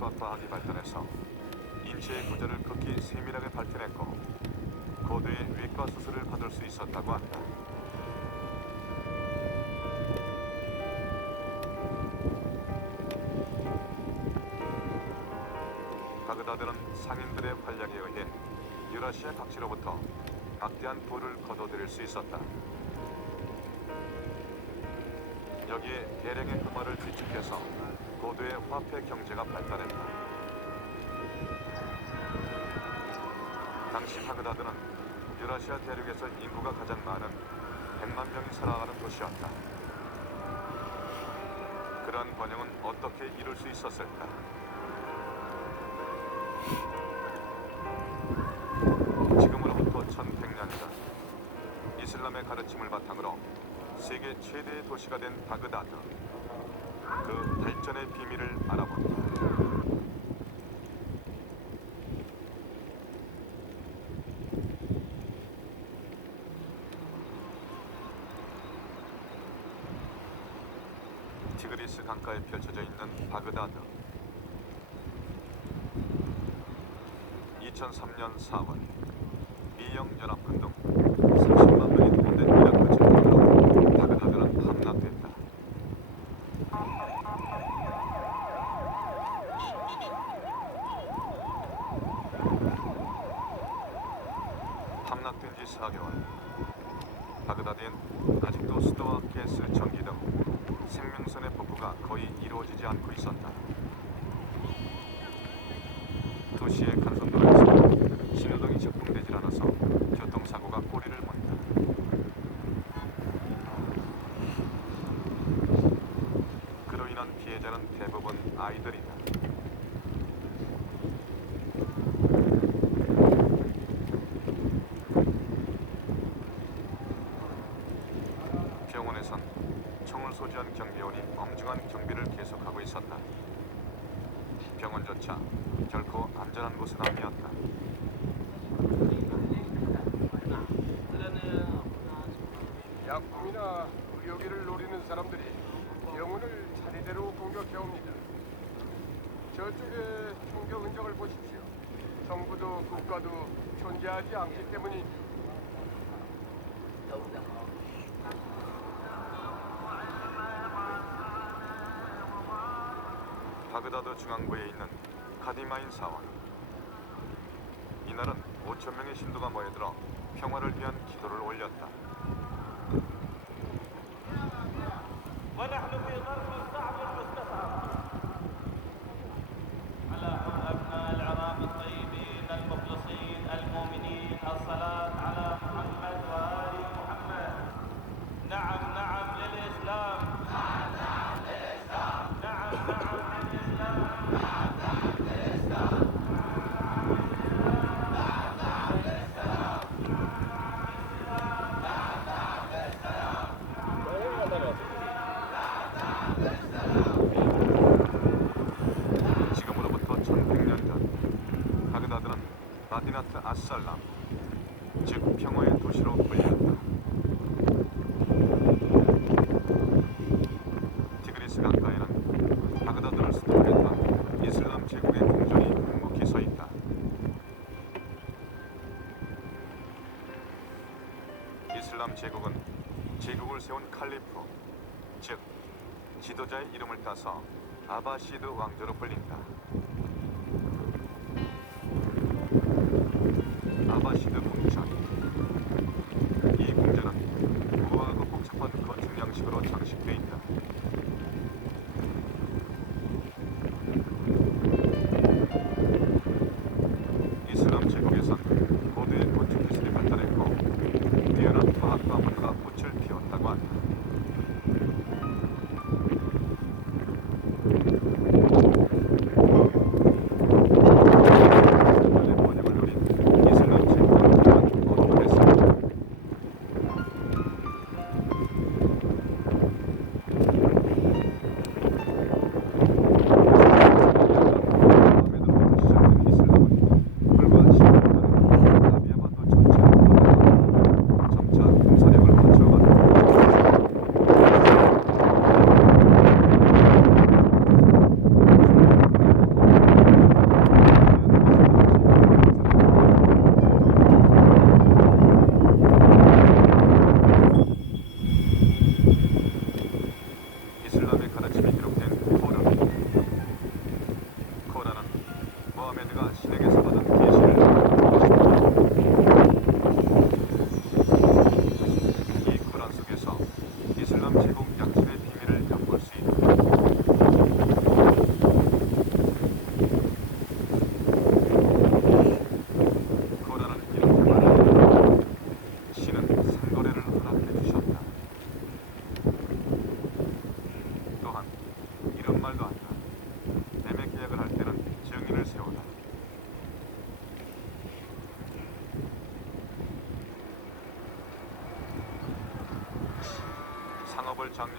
의학과 과학이 발전해서 인체의 구조를 극히 세밀하게 밝혀냈고 고도의 외과 수술을 받을 수 있었다고 한다. 바그다드는 상인들의 활약에 의해 유라시아 각지로부터 막대한 부를 거둬들일 수 있었다. 여기에 대량의 금화를 비축해서 고도의 화폐 경제가 발달했다. 당시 바그다드는 유라시아 대륙에서 인구가 가장 많은 100만 명이 살아가는 도시였다. 그런 번영은 어떻게 이룰 수 있었을까? 지금으로부터 1100년 전 이슬람의 가르침을 바탕으로 세계 최대의 도시가 된 바그다드 그 발전의 비밀을 알아본다. 티그리스 강가에 펼쳐져 있는 바그다드 2003년 4월 미영 연합군동 30만 명이 동원된 이라크 전투로 바그다드는 함락됐다. 함락된 지 4개월 바그다드엔 아직도 수도와 가스, 전기 등 생명선의 복구가 거의 이루어지지 않고 있었다. 도시의 간선도로에서 신호등이 적공되질 않아서 교통사고가 꼬리를 문다. 그로 인한 피해자는 대부분 아이들이다. 병원에선 총을 소지한 경비원이 엄중한 경비를 계속하고 있었다. 병원조차 결코 안전한 곳은 아니었다. 약품이나 의료기를 노리는 사람들이 병원을 공격해옵니다. 저쪽에 총격 흔적을 보십시오. 정부도 국가도 존재하지 않기 때문이 바그다드 중앙부에 있는 카디마인 사원. 이날은 5천 명의 신도가 모여들어 평화를 위한 기도를 올렸다. 아바시드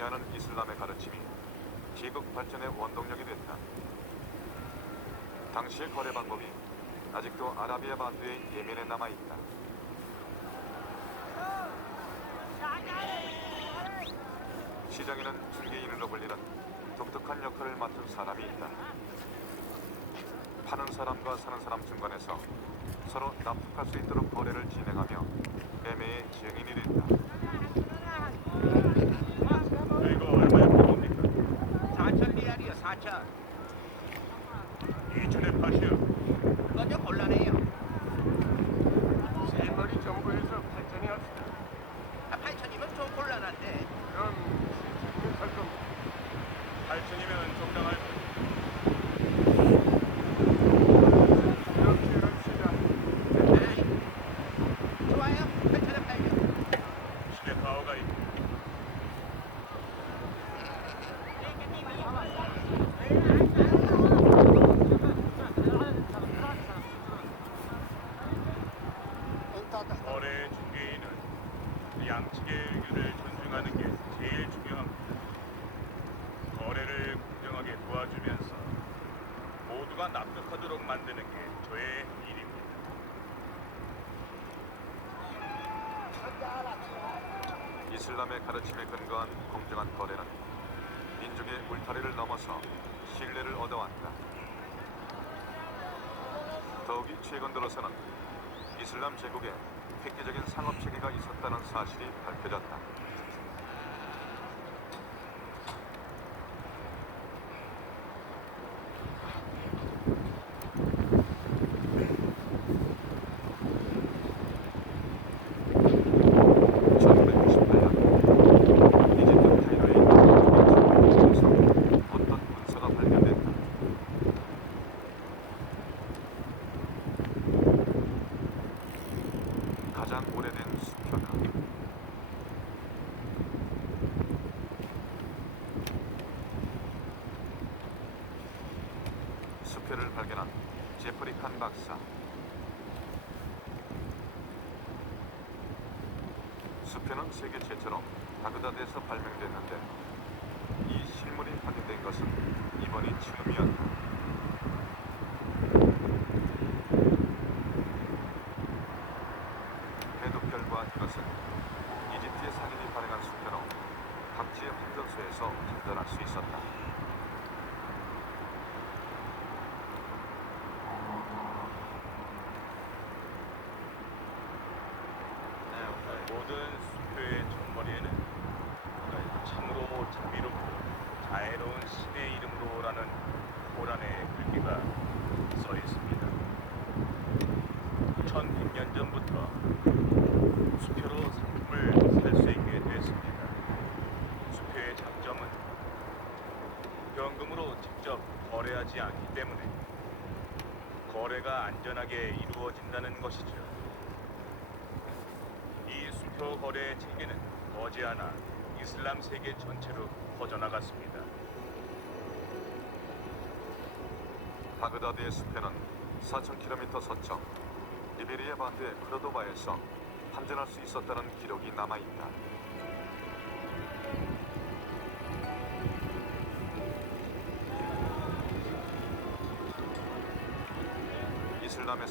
장려하는 이슬람의 가르침이 기국 발전의 원동력이 됐다. 당시의 거래 방법이 아직도 아라비아 반도의 예멘에 남아 있다. 시장에는 중개인으로 불리는 독특한 역할을 맡은 사람이 있다. 파는 사람과 사는 사람 중간에서 서로 납득할 수 있도록 거래를 진행하며 매매의 증인이 된다. 이거 얼마에 팔겁니까? 4천 리알이요 4천 2천에 파시오. 그건 좀 곤란해요 세 마리 정부에서 8천이 합시다. 아, 8천이면 좀 곤란한데 그럼 7천이면 살 겁니다. 8천이면 적당할 것. 이렇게 합시다. 에이, 좋아요 8천에 팔죠 신의 파워가 있 거래 중개인은 양측의 의견을 존중하는 게 제일 중요합니다. 거래를 공정하게 도와주면서 모두가 납득하도록 만드는 게 저의 일입니다. 이슬람의 가르침에 근거한 공정한 거래는 민족의 울타리를 넘어서 신뢰를 얻어왔다. 더욱이 최근 들어서는 이슬람 제국에 획기적인 상업 체계가 있었다는 사실이 밝혀졌다. 이집트 카이로의 중에서 어떤 문서가 발견됐다. 가장 오래된 수표다. 수표를 발견한 제프리 칸 박사. 수표는 세계 최초로 바그다드에서 발명됐는데 이 실물이 확인된 것은 이번이 처음이었다. 해독 결과 이것은 이집트의 상인이 발행한 수표로 각지의 환전소에서 판단할 수 있었다. 모든 수표의 첫머리에는 참으로 자비롭고 자애로운 신의 이름으로라는 코란의 글귀가 써 있습니다. 1100년 전부터 수표로 상품을 살 수 있게 됐습니다. 수표의 장점은 현금으로 직접 거래하지 않기 때문에 거래가 안전하게 이루어진다는 것이죠. 이 수표 거래 체계는 머지않아 이슬람 세계 전체로 퍼져나갔습니다. 바그다드의 수표는 4,000km 서쪽 이베리아 반도의 크로도바에서 환전할 수 있었다는 기록이 남아 있다.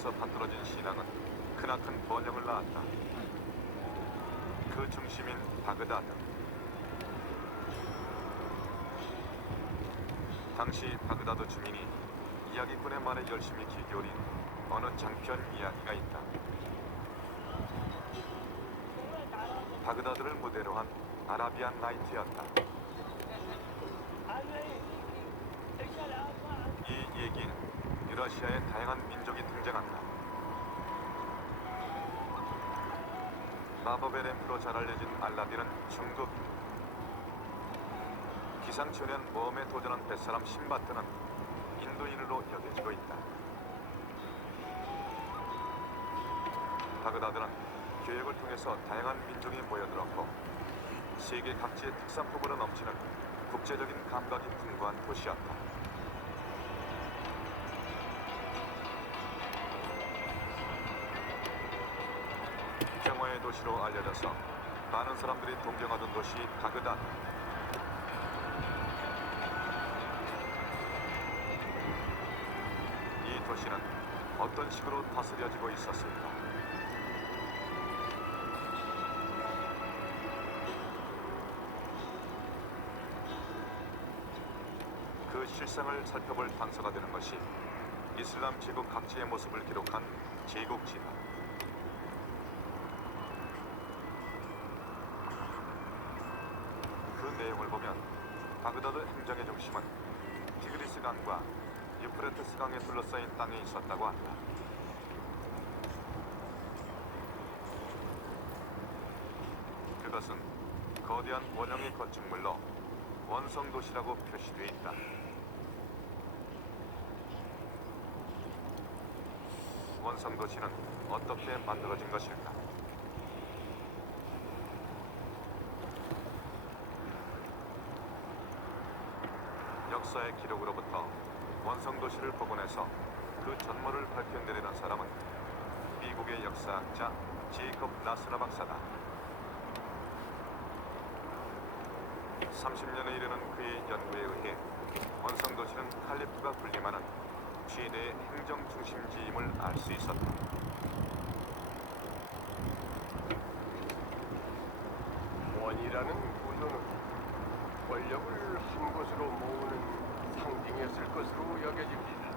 이슬람에서 받들어진 신앙은 크나큰 번영을 낳았다. 그 중심인 바그다드. 당시 바그다드 주민이 이야기꾼의 말에 열심히 귀 기울인 어느 장편 이야기가 있다. 바그다드를 무대로 한 아라비안 나이트였다. 이 얘기는 유라시아의 다양한 민족이 등장한다. 마법의 램프로 잘 알려진 알라딘은 중국 기상천연 모험에 도전한 뱃사람 신바트는 인도인으로 여겨지고 있다. 바그다드는 교역을 통해서 다양한 민족이 모여들었고 세계 각지의 특산품으로 넘치는 국제적인 감각이 풍부한 도시였다. 도시로 알려져서 많은 사람들이 동경하던 도시 바그다드. 이 도시는 어떤 식으로 다스려지고 있었을까? 그 실상을 살펴볼 단서가 되는 것이 이슬람 제국 각지의 모습을 기록한 제국지다. 행정의 중심은 티그리스 강과 유프레트스 강에 둘러싸인 땅에 있었다고 한다. 그것은 거대한 원형의 건축물로 원성 도시라고 표시되어 있다. 원성 도시는 어떻게 만들어진 것일까? 역사의 기록으로부터 원성 도시를 복원해서 그 전모를 밝혀내려는 사람은 미국의 역사학자 제이콥 나스라 박사다. 30년에 이르는 그의 연구에 의해 원성 도시는 칼리프가 군림하는 최대의 행정 중심지임을 알 수 있었다. 원이라는 구조는 권력을 한 곳으로 모으는 상징이었을 것으로 여겨집니다.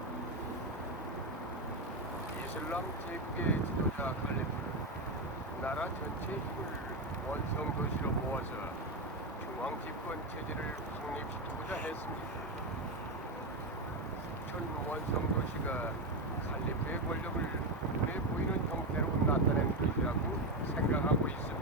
이슬람 제국의 지도자 갈레프는 나라 전체의 힘을 원성 도시로 모아서 중앙 집권 체제를 확립시키고자 했습니다. 전 원성 도시가 칼리프의 권력을 눈에 보이는 형태로 나타낸 것이라고 생각하고 있습니다.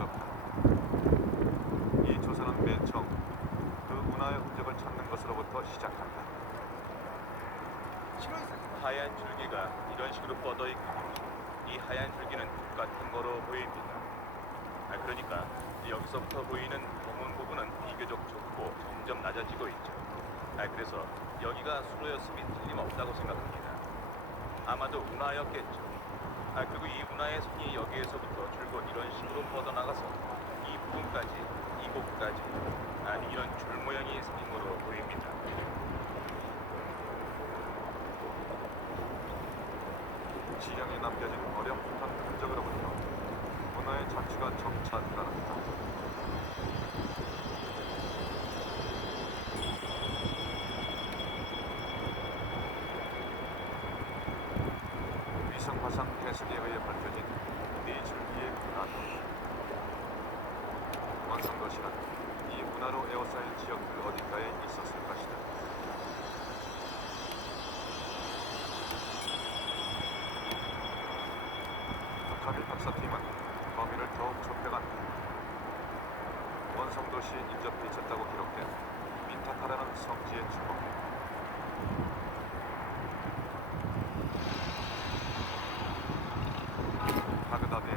없다. 이 조사는 맨 처음 그 운하의 흔적을 찾는 것으로부터 시작한다. 하얀 줄기가 이런 식으로 뻗어 있군요. 이 하얀 줄기는 똑같은 거로 보입니다. 아, 그러니까 여기서부터 보이는 검은 부분은 비교적 좁고 점점 낮아지고 있죠. 아, 그래서 여기가 수로였음이 틀림없다고 생각합니다. 아마도 운하였겠죠. 아, 그리고 이 운하의 선이 여기에서부터 줄곧 이런 식으로 뻗어나가서 이곳까지 이곳까지 아니 이런 줄 모양이 생긴 것으로 보입니다. 지형에 남겨진 어렴풋한 흔적으로부터 문화의 자취가 점차 드러났다. 위성 화상 해석에 의해 밝혀진 네 줄기의 문화도 완성도시는 이 문화로 에워싸인 지역들 어딘가에 있었을 것이다. 북한의 박사팀은 범위를 더욱 좁혀간다. 원성도시에 인접해 있었다고 기록된 민타카라는 성지에 주목해 바그다드에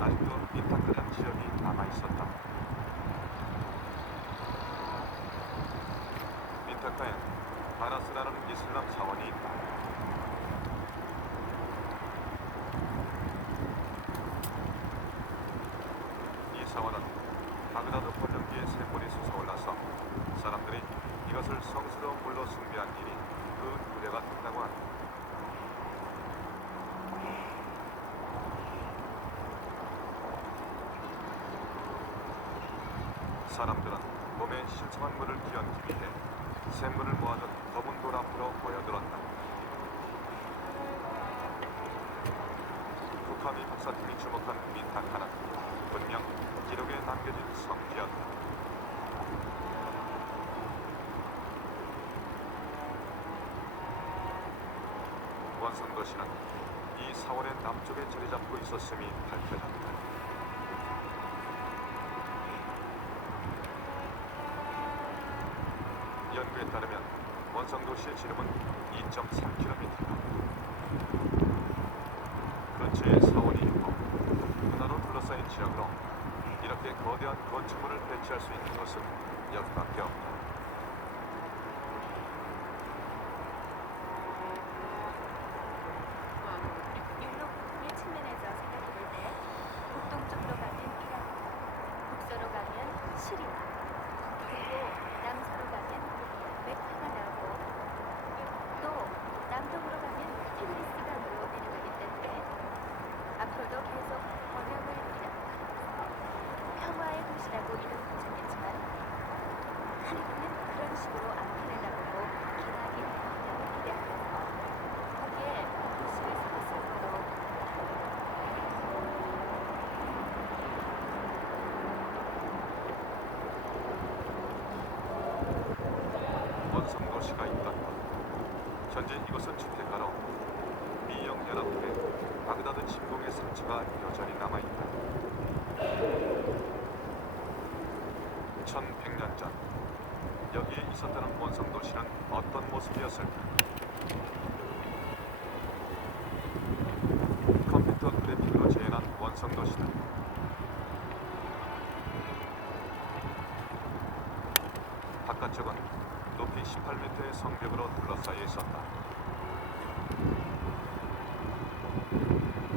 아직도 민타카라는 지역이 남아있었다. 민타카엔 바라스라는 이슬람 사원이 있다. 이 사원은 바그다드 권력기의 샘물이 솟아올라서 사람들이 이것을 성스러운 물로 숭배한 일이 그 유래가 된다고 한다. 사람들은 몸에 신성한 물을 기원기 위해 샘물을 모아둔 검은 돌 앞으로 모여들었다. 북한이 박사팀이 주목한 민타카는 분명 기록에 남겨진 성지였다. 원성도시는 이 사원의 남쪽에 자리 잡고 있었음이 밝혀졌다. 연구에 따르면 지름은 2.3km다. 근처에 사원이 있고 문화로 둘러싸인 지역으로 이렇게 거대한 건축물을 배치할 수 있는 것은 여기밖에 없다. 육로 부분의 측면에서 생각해 볼 때 북동쪽으로 가면 이란, 북서로 가면 시리아, 그리고 남서로 가면 메카가 나오고 또 남동으로 가면 티그리스강으로 내려가기 때문에 앞으로도 계속 번영을 이뤄나가면서 평화의 도시라고 이름을 붙였겠지만 칼리프는 그런 식으로 앞을 내다보고 기나긴 번영을 기대하면서 거기에 도시를 세웠을 거로 원성도시가 있던 곳. 현재 이곳은 주택가로 미영 연합회 바그다드 침공의 상처가 여전히 남아있다. 1100년 전 여기에 있었다는 원성도시는 모습이었을까? 컴퓨터 그래픽으로 재현한 원성 도시다. 바깥쪽은 높이 18m의 성벽으로 둘러싸여 있었다.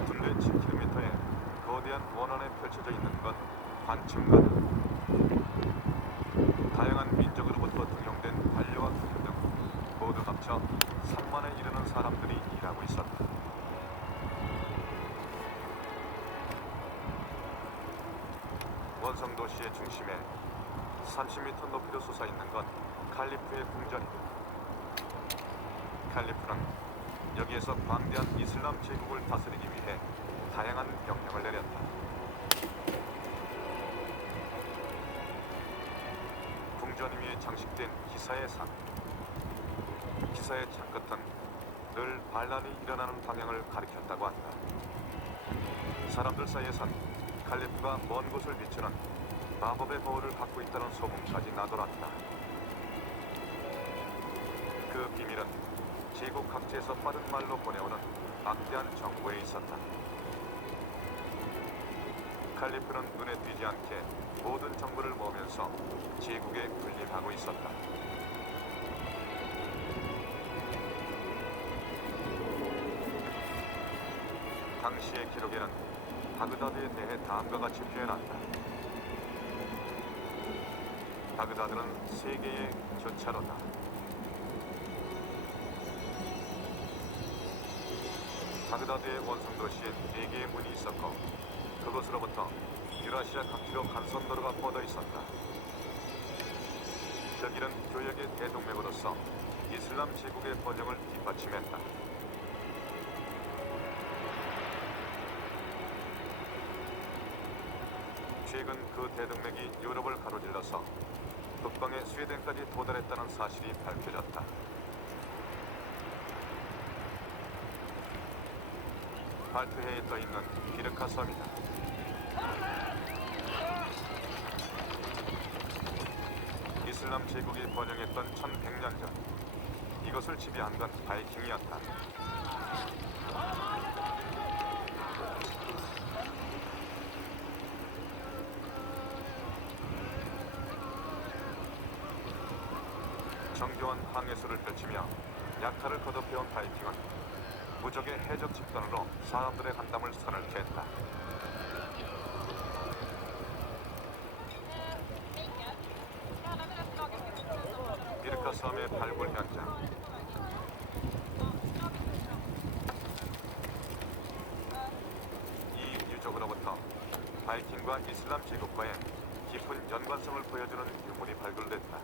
둘레 7km의 거대한 원원에 펼쳐져 있는 건 관청가다. 다양한 민족으로부터 등용된 관료와 군인 등 모두 합쳐 3만에 이르는 사람들이 일하고 있었다. 원성 도시의 중심에 30m 높이로 솟아 있는 건 칼리프의 궁전이다. 칼리프는 여기에서 광대한 이슬람 제국을 다스리기 위해 다양한 명령을 내렸다. 궁전 위에 장식된 기사의 상. 기사의 창 끝은 늘 반란이 일어나는 방향을 가리켰다고 한다. 사람들 사이에선 칼리프가 먼 곳을 비추는 마법의 거울을 갖고 있다는 소문까지 나돌았다. 그 비밀은 제국 각지에서 빠른 말로 보내오는 막대한 정보에 있었다. 칼리프는 눈에 띄지 않게 모든 정보를 모으면서 제국에 군림하고 있었다. 당시의 기록에는 바그다드에 대해 다음과 같이 표현한다. 바그다드는 세계의 교차로다. 바그다드의 원성 도시에 네 개의 문이 있었고 그곳으로부터 유라시아 각지로 간선도로가 뻗어 있었다. 그 길은 교역의 대동맥으로서 이슬람 제국의 번영을 뒷받침했다. 최근 그 대동맥이 유럽을 가로질러서 북방의 스웨덴까지 도달했다는 사실이 밝혀졌다. 발트해에 떠 있는 비르카 섬이다. 이슬람 제국이 번영했던 1100년 전 이것을 지배한 건 바이킹이었다. 정교한 항해술을 펼치며 약탈을 거듭해온 바이킹은 무적의 해적 집단으로 사람들의 한담을 서늘케 했다. 비르카 섬의 발굴 현장. 이 유적으로부터 바이킹과 이슬람 제국과의 깊은 연관성을 보여주는 유물이 발굴됐다.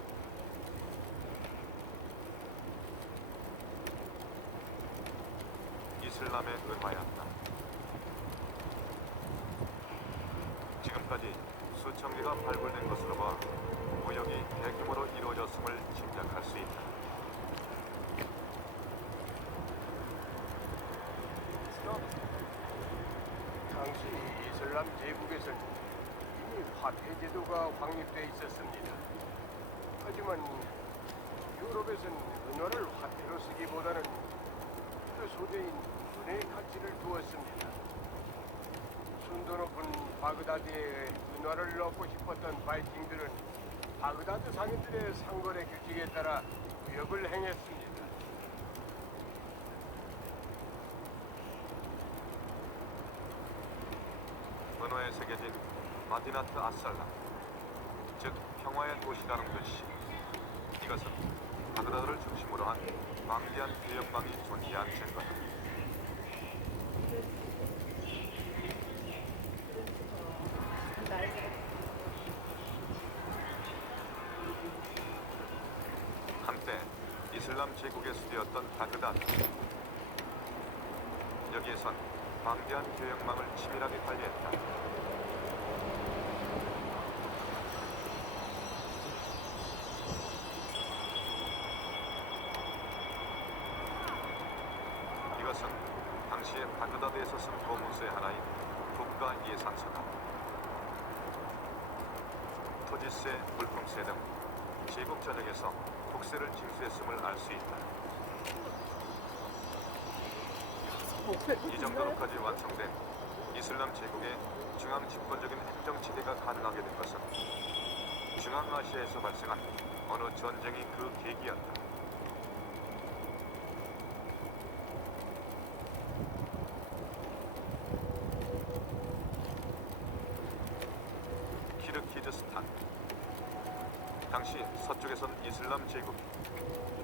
이슬람의 은화였다. 지금까지 수천 개가 발굴된 것으로 봐 무역이 대규모로 이루어졌음을 짐작할 수 있다. 당시 이슬람 제국에서는 이미 화폐 제도가 확립돼 있었습니다. 하지만 유럽에서는 은화를 화폐로 쓰기보다는 그 소재인 은의 가치를 두었습니다. 순도 높은 바그다드에 은화를 넣고 싶었던 바이킹들은 바그다드 상인들의 상거래 규칙에 따라 무역을 행했습니다. 은호에 새겨진 마디나트 아살람, 즉 평화의 도시라는 것이 이것은 바그다드를 중심으로 한 방대한 교역망이 존재한 증거다. 한때 이슬람 제국의 수도였던 바그다드. 여기에선 방대한 교역망을 치밀하게 관리했다. 이것은 바그다드에서 쓴 고문서의 하나인 국가 예산서다. 토지세, 물품세 등 제국 전역에서 국세를 징수했음을 알 수 있다. 이 정도로까지 완성된 이슬람 제국의 중앙 집권적인 행정 체계가 가능하게 된 것은 중앙아시아에서 발생한 어느 전쟁이 그 계기였다. 키르키즈스탄 당시 서쪽에선 이슬람 제국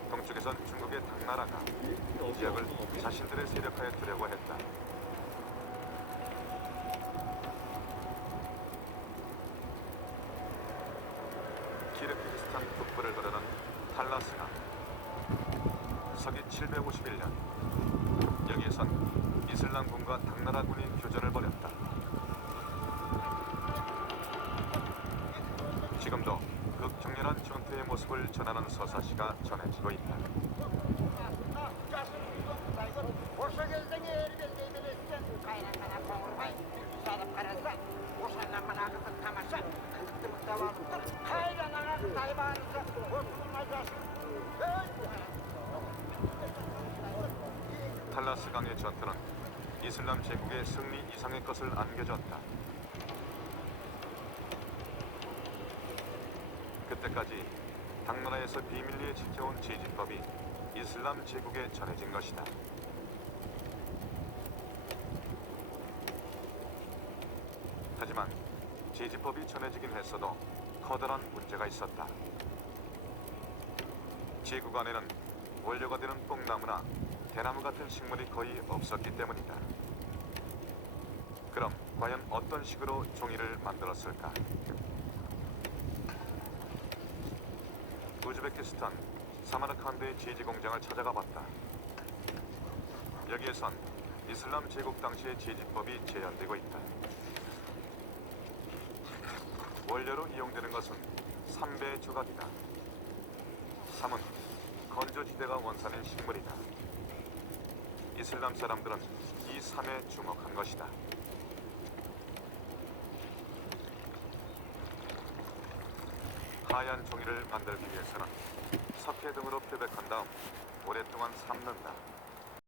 동쪽에선 중국의 당나라가 이 지역을 자신들의 세력하에 두려고 했다. 키르기즈스탄 북부를 거르는 탈라스강 서기 751년 여기에선 이슬람군과 당나라군이 교전을 벌였다. 지금도 그 격렬한 전투의 모습을 전하는 서사시가 전해지고 있다. 탈라스강의 전투는 이슬람 제국의 승리 이상의 것을 안겨줬다. 때까지 당나라에서 비밀리에 지켜온 제지법이 이슬람 제국에 전해진 것이다. 하지만 제지법이 전해지긴 했어도 커다란 문제가 있었다. 지구간에는 원료가 되는 뽕나무나 대나무 같은 식물이 거의 없었기 때문이다. 그럼 과연 어떤 식으로 종이를 만들었을까? 우즈베키스탄 사마르칸드의 제지 공장을 찾아가 봤다. 여기에선 이슬람 제국 당시의 제지법이 재현되고 있다. 원료로 이용되는 것은 삼배 조각이다. 삼은 건조지대가 원산인 식물이다. 이슬람 사람들은 이 삼에 주목한 것이다. 하얀 종이를 만들기 위해서는 석회 등으로 표백한 다음 오랫동안 삶는다.